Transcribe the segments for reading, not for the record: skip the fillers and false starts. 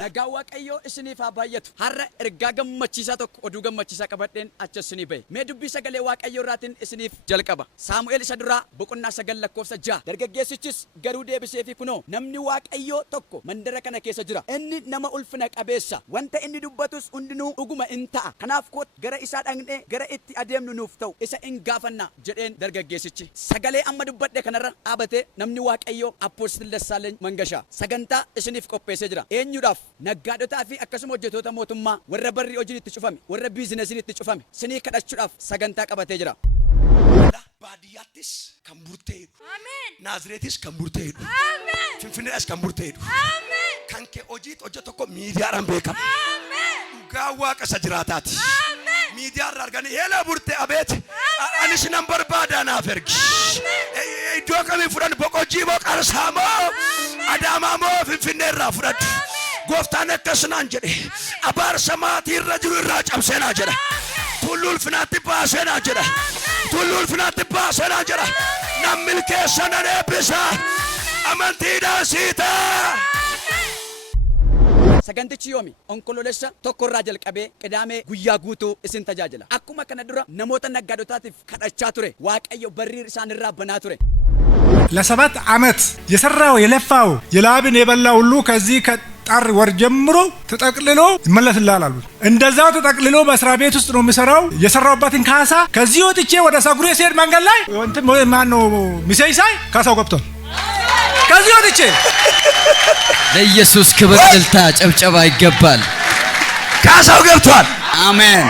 nagaa waaqayyoo isiniif haa baay'atu. Har'a ergaa gammachiisaa tokko oduu gammachiisaa qabadheen achi isinii bahe. Mee dubbii sagalee waaqayyoo irraatiin isiniif jalqaba. Saamu'eel isa duraa boqonnaa 9 lakkoofsa 6. Dargaggeessichis garuu deebisee fi kunoo namni waaqayyoo tokko mandara kana keessa jira. Inni nama ulfina qabeessa. Wanta inni dubbatus hundinuu dhuguma in ta'a. Kanaaf koot gara isaa dhaqnee gara itti adeemnu nuuf ta'u isa in gaafanna jedheen dargaggeessichi. Sagalee amma dubbadhe kanarra dhaabatee namni waaqayyoo Apoostil Dassaaleny Mangashaa sagantaa isiniif qopheessee jira. Eenyuudhaaf? Naggaadhotaa fi akkasuma hojjettoota mootummaa warra barri hojiin itti cufame, warra biizinesiin itti cufame sinii kadhachuudhaaf sagantaa qabatee jira. Baadiyyaattis kan murteedhu. Ameen. Naazireetis kan murteedhu. Ameen. Finfinnees kan murteedhu. Ameen. Kan kee hojiit hojjetu tokko miidiyaadhaan beekama. Ameen. Dhugaa waaqa isa jiraataati. Ameen. Miidiyaarraa arganii heela burtee abeet. Anis nan barbaada naaf ergi. Iddoo kamii fudhan boqojjii moo Qarsaa moo Adaamaa moo Finfinneerraa fudhadhu. Gooftaan akkasumaan jedhe abaarsa maatii irra jiru irraa cabseenaa jedha. Tulluu ulfinaatti baaseenaa jedha. Tulluu ulfinaatti baaseenaa jedha. Nan milkeessa nan eebbisa. Amantiidhaan siitaa. Sagantichi yoomi onkoloolessa tokkorraa jalqabee qidaamee guyyaa guutuu isin tajaajila. Akkuma kana dura namoota naggaadhotaatiif kadhachaa ture. Waaqayyo barri isaanirraa banaa ture. ለ7 ዓመት የሰራው የለፋው የላብን የበላው ሁሉ ከዚህ ከጣር ወር ጀምሮ ተጠቅልሎ ይመለስልሃል አሉት። እንደዛው ተጠቅልሎ መስሪያ ቤት ውስጥ ነው የሚሰራው። የሰራውበትን ካሳ ከዚህ ወጥቼ ወደ ሰጉሬ ሲሄድ መንገድ ላይ እንትን ማን ነው ሚሴይሳይ ካሳው ገብቷል። ከዚህ ወጥቼ ለኢየሱስ ክብር እልልታ ጨብጨባ ይገባል። ካሳው ገብቷል። አሜን።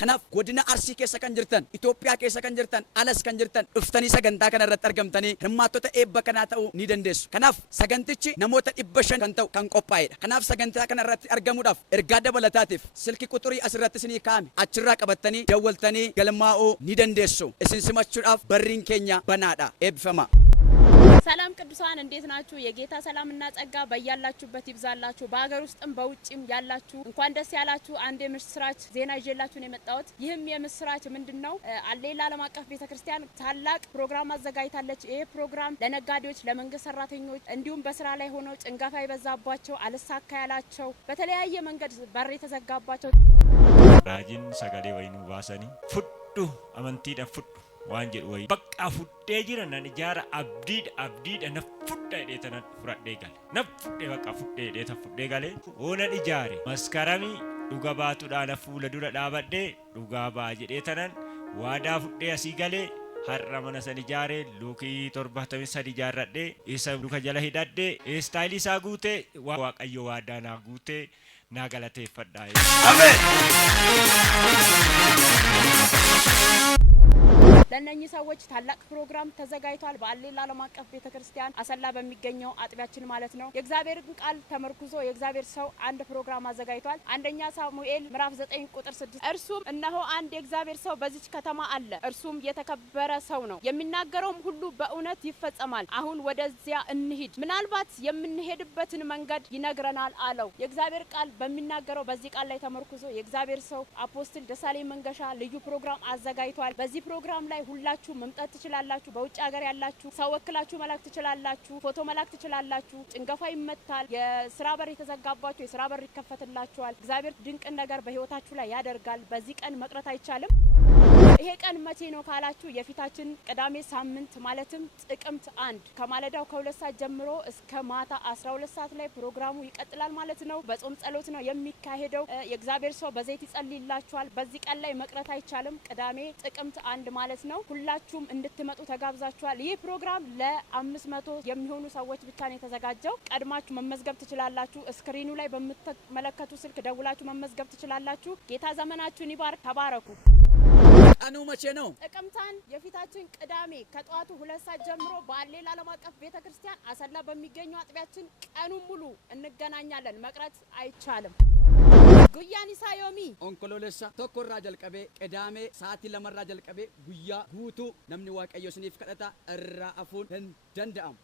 Kanaaf godina Arsii keessa kan jirtan, Itoophiyaa keessa kan jirtan, alas kan jirtan, dhuftanii sagantaa kana irratti argamtanii hirmaattota eebba kanaa ta'uu ni dandeessu. Kanaaf sagantichi namoota 500 kan ta'u kan qophaa'edha. Kanaaf sagantaa kana irratti argamuudhaaf ergaa dabalataatiif silki quxurii asirratti isinii kaa'ame achirraa qabattanii dawwaltanii galmaa'uu ni dandeessu. Isin simachuudhaaf barriin keenya banaadha. Eebbifama. ሰላም ቅዱሳን እንዴት ናችሁ? የጌታ ሰላምና ጸጋ በያላችሁበት ይብዛላችሁ። በአገር ውስጥም በውጭም ያላችሁ እንኳን ደስ ያላችሁ። አንድ የምስራች ዜና ይዤላችሁ ነው የመጣሁት። ይህም የምስራች ምንድነው? አሌላ ዓለም አቀፍ ቤተክርስቲያን ታላቅ ፕሮግራም አዘጋጅታለች። ይሄ ፕሮግራም ለነጋዴዎች፣ ለመንግስት ሰራተኞች እንዲሁም በስራ ላይ ሆነው ጭንገፋ ይበዛባቸው፣ አልሳካ ያላቸው፣ በተለያየ መንገድ በር የተዘጋባቸው ራጂን ሰጋሌ ወይኑ ባሰኒ ፉዱ አመንቲዳ ፉዱ waan jedhu wayi bakka fuddee jira nan ijaara abdiidha na fudda dheeta na fudhadhee gale na fuddee bakka fuddee dheeta fuddee gale oonan ijaare maskarami dhuga baatuudhaa na fuula dura dhaabadhee dhugaa baa jedhee tanan waadaa fuddee asii galee har'a mana san ijaare luukii 73 ijaarradhee isa duka jala hidhadhee istaayilii isaa guutee waaqayyo waadaa naa guutee naa galateeffadhaa. Ameen. ለነኚህ ሰዎች ታላቅ ፕሮግራም ተዘጋጅቷል። በአሌላ ዓለም አቀፍ ቤተክርስቲያን አሰላ በሚገኘው አጥቢያችን ማለት ነው። የእግዚአብሔርን ቃል ተመርኩዞ የእግዚአብሔር ሰው አንድ ፕሮግራም አዘጋጅቷል። አንደኛ ሳሙኤል ምዕራፍ 9 ቁጥር 6 እርሱም እነሆ አንድ የእግዚአብሔር ሰው በዚች ከተማ አለ፣ እርሱም የተከበረ ሰው ነው፣ የሚናገረውም ሁሉ በእውነት ይፈጸማል። አሁን ወደዚያ እንሂድ፣ ምናልባት የምንሄድበትን መንገድ ይነግረናል አለው። የእግዚአብሔር ቃል በሚናገረው በዚህ ቃል ላይ ተመርኩዞ የእግዚአብሔር ሰው አፖስትል ደሳለኝ መንገሻ ልዩ ፕሮግራም አዘጋጅቷል። በዚህ ፕሮግራም ላይ ሁላችሁ መምጣት ትችላላችሁ። በውጭ ሀገር ያላችሁ ሰው ወክላችሁ መላክ ትችላላችሁ። ፎቶ መላክ ትችላላችሁ። ጭንገፋ ይመታል። የስራ በር የተዘጋባችሁ የስራ በር ይከፈትላችኋል። እግዚአብሔር ድንቅን ነገር በህይወታችሁ ላይ ያደርጋል። በዚህ ቀን መቅረት አይቻልም። ይሄ ቀን መቼ ነው ካላችሁ የፊታችን ቅዳሜ ሳምንት ማለትም ጥቅምት 1 ከማለዳው ከ2 ሰዓት ጀምሮ እስከ ማታ 12 ሰዓት ላይ ፕሮግራሙ ይቀጥላል ማለት ነው። በጾም ጸሎት ነው የሚካሄደው። የእግዚአብሔር ሰው በዘይት ይጸልይላችኋል። በዚህ ቀን ላይ መቅረት አይቻልም። ቅዳሜ ጥቅምት 1 ማለት ነው። ሁላችሁም እንድትመጡ ተጋብዛችኋል። ይህ ፕሮግራም ለ500 የሚሆኑ ሰዎች ብቻ ነው የተዘጋጀው። ቀድማችሁ መመዝገብ ትችላላችሁ። ስክሪኑ ላይ በምትመለከቱ ስልክ ደውላችሁ መመዝገብ ትችላላችሁ። ጌታ ዘመናችሁን ይባርክ። ተባረኩ። ቀኑ መቼ ነው? ጥቅምት 1 የፊታችን ቅዳሜ ከጠዋቱ 2 ሰዓት ጀምሮ በአሌላ ዓለም አቀፍ ቤተክርስቲያን አሰላ በሚገኘው አጥቢያችን ቀኑን ሙሉ እንገናኛለን። መቅረት አይቻልም። ጉያን ኢሳዮሚ onkoloolessa tokkorraa jalqabee qidaamee sa'aatii 2 jalqabee guyyaa guutuu namni waaqayyo isiniif kadhata irraa afuun hin danda'amu.